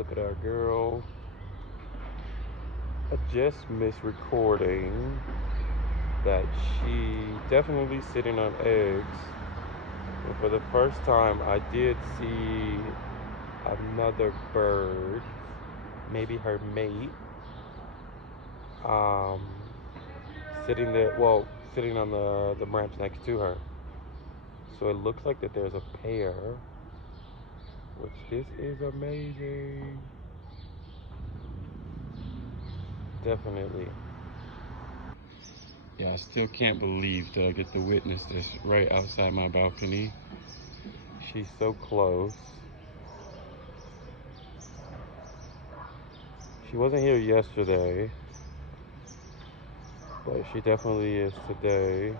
Look at our girl. I just missed recording that she definitely sitting on eggs. And for the first time, I did see another bird, maybe her mate, um, sitting there. Well, sitting on the branch next to her. So it looks like that there's a pair, which this is amazing. Definitely. Yeah, I still can't believe that I get to witness this right outside my balcony. She's so close. She wasn't here yesterday, but she definitely is today.